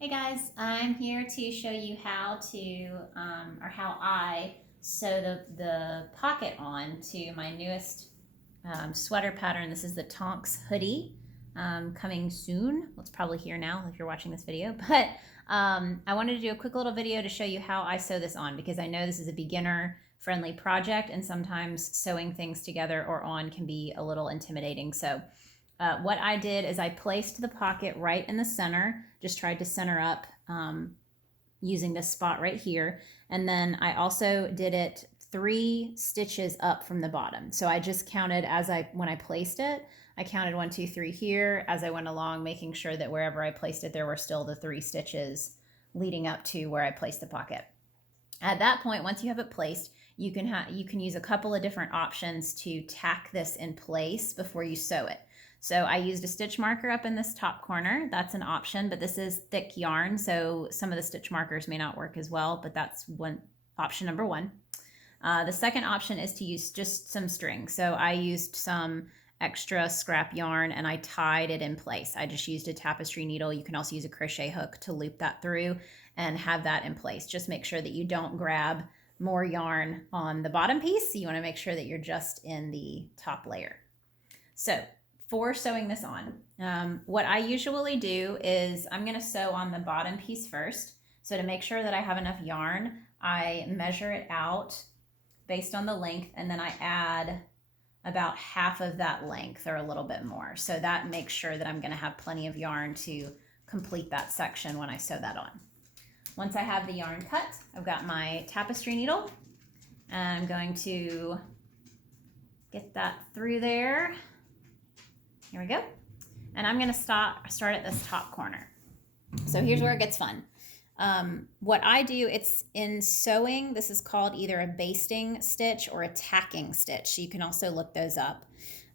Hey guys, I'm here to show you how to, how I sew the pocket on to my newest sweater pattern. This is the Tonks Hoodie, coming soon. Well, it's probably here now if you're watching this video, but I wanted to do a quick little video to show you how I sew this on, because I know this is a beginner friendly project and sometimes sewing things together or on can be a little intimidating. So what I did is I placed the pocket right in the center, just tried to center up using this spot right here. And then I also did it 3 stitches up from the bottom. So I just counted when I placed it, I counted 1, 2, 3 here as I went along, making sure that wherever I placed it, there were still the 3 stitches leading up to where I placed the pocket. At that point, once you have it placed, you can use a couple of different options to tack this in place before you sew it. So I used a stitch marker up in this top corner. That's an option, but this is thick yarn, so some of the stitch markers may not work as well, but that's option number 1. The second option is to use just some string. So I used some extra scrap yarn and I tied it in place. I just used a tapestry needle. You can also use a crochet hook to loop that through and have that in place. Just make sure that you don't grab more yarn on the bottom piece. You want to make sure that you're just in the top layer. So for sewing this on, what I usually do is I'm going to sew on the bottom piece first. So to make sure that I have enough yarn, I measure it out based on the length, and then I add about half of that length or a little bit more. So that makes sure that I'm going to have plenty of yarn to complete that section when I sew that on. Once I have the yarn cut, I've got my tapestry needle, and I'm going to get that through there. Here we go. And I'm going to start at this top corner. So here's where it gets fun. What I do, it's in sewing, this is called either a basting stitch or a tacking stitch. So you can also look those up.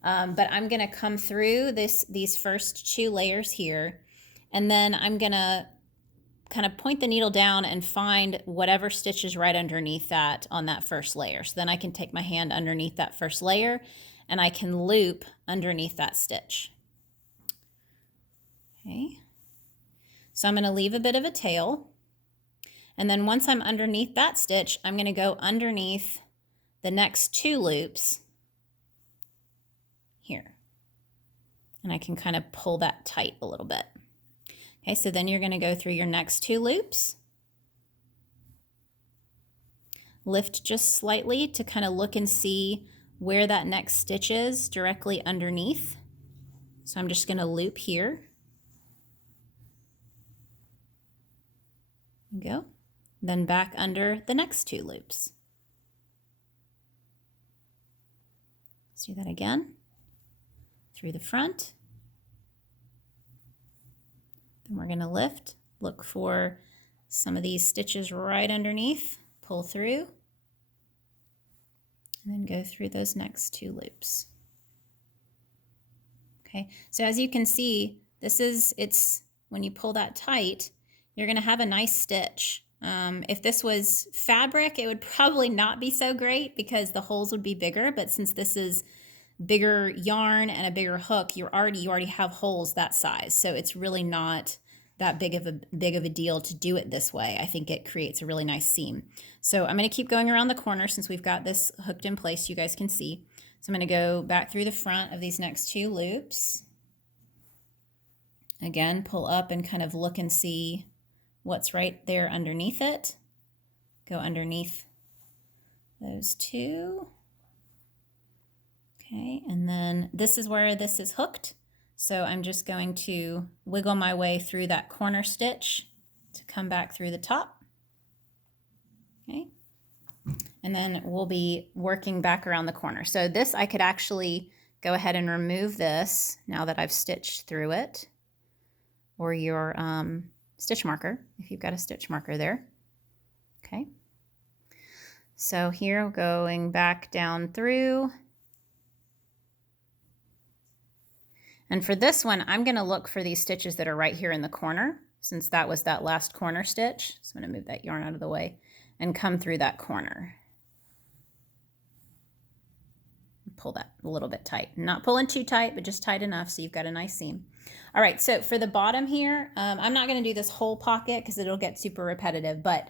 But I'm going to come through these first 2 layers here, and then I'm going to kind of point the needle down and find whatever stitch is right underneath that on that first layer. So then I can take my hand underneath that first layer and I can loop underneath that stitch. Okay. So I'm going to leave a bit of a tail. And then once I'm underneath that stitch, I'm going to go underneath the next 2 loops here. And I can kind of pull that tight a little bit. Okay, so then you're going to go through your next 2 loops. Lift just slightly to kind of look and see where that next stitch is directly underneath. So I'm just going to loop here. Go. Then back under the next 2 loops. Let's do that again. Through the front. Then we're going to lift, look for some of these stitches right underneath, pull through, and then go through those next 2 loops. Okay, so as you can see, it's when you pull that tight, you're going to have a nice stitch. If this was fabric, it would probably not be so great because the holes would be bigger, but since this is bigger yarn and a bigger hook, you already have holes that size, so it's really not that big of a deal to do it this way. I think it creates a really nice seam. So I'm going to keep going around the corner since we've got this hooked in place, you guys can see. So I'm going to go back through the front of these next 2 loops. Again, pull up and kind of look and see what's right there underneath it. Go underneath those 2. Okay, and then this is where this is hooked. So I'm just going to wiggle my way through that corner stitch to come back through the top. Okay, and then we'll be working back around the corner. So this, I could actually go ahead and remove this now that I've stitched through it, or your stitch marker, if you've got a stitch marker there. Okay, so here going back down through. And for this one, I'm going to look for these stitches that are right here in the corner, since that was that last corner stitch. So I'm going to move that yarn out of the way and come through that corner. Pull that a little bit tight. Not pulling too tight, but just tight enough so you've got a nice seam. All right, so for the bottom here, I'm not going to do this whole pocket because it'll get super repetitive, but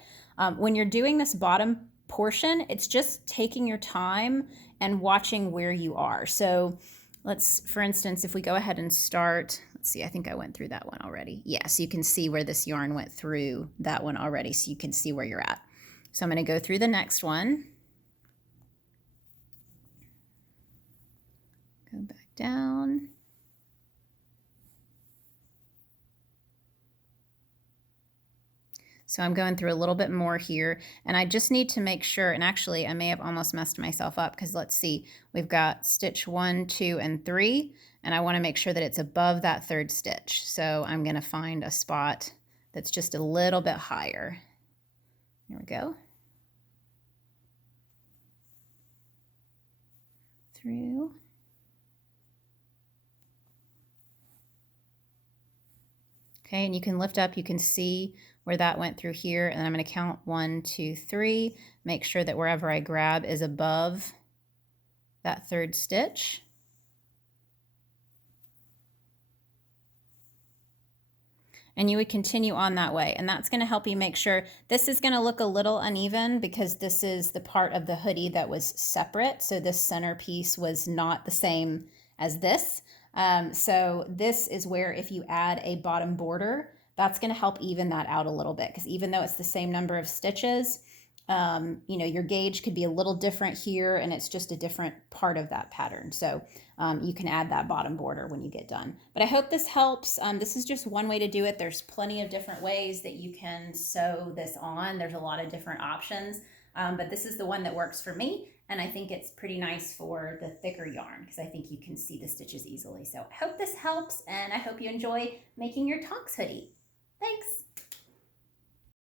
when you're doing this bottom portion, it's just taking your time and watching where you are. So let's, for instance, if we go ahead and start, let's see, I think I went through that one already. Yeah, so you can see where this yarn went through that one already, so you can see where you're at. So I'm going to go through the next one. Go back down. So I'm going through a little bit more here, and I just need to make sure, and actually I may have almost messed myself up because let's see, we've got stitch 1, 2, and 3, and I want to make sure that it's above that third stitch. So I'm going to find a spot that's just a little bit higher. Here we go. Through. Okay, and you can lift up, you can see where that went through here, and I'm going to count 1, 2, 3, make sure that wherever I grab is above that third stitch. And you would continue on that way, and that's going to help you make sure. This is going to look a little uneven because this is the part of the hoodie that was separate, so this center piece was not the same as this. So this is where if you add a bottom border, that's going to help even that out a little bit, because even though it's the same number of stitches, you know, your gauge could be a little different here, and it's just a different part of that pattern. So you can add that bottom border when you get done. But I hope this helps. This is just one way to do it. There's plenty of different ways that you can sew this on. There's a lot of different options, but this is the one that works for me. And I think it's pretty nice for the thicker yarn because I think you can see the stitches easily. So I hope this helps, and I hope you enjoy making your Tonks hoodie.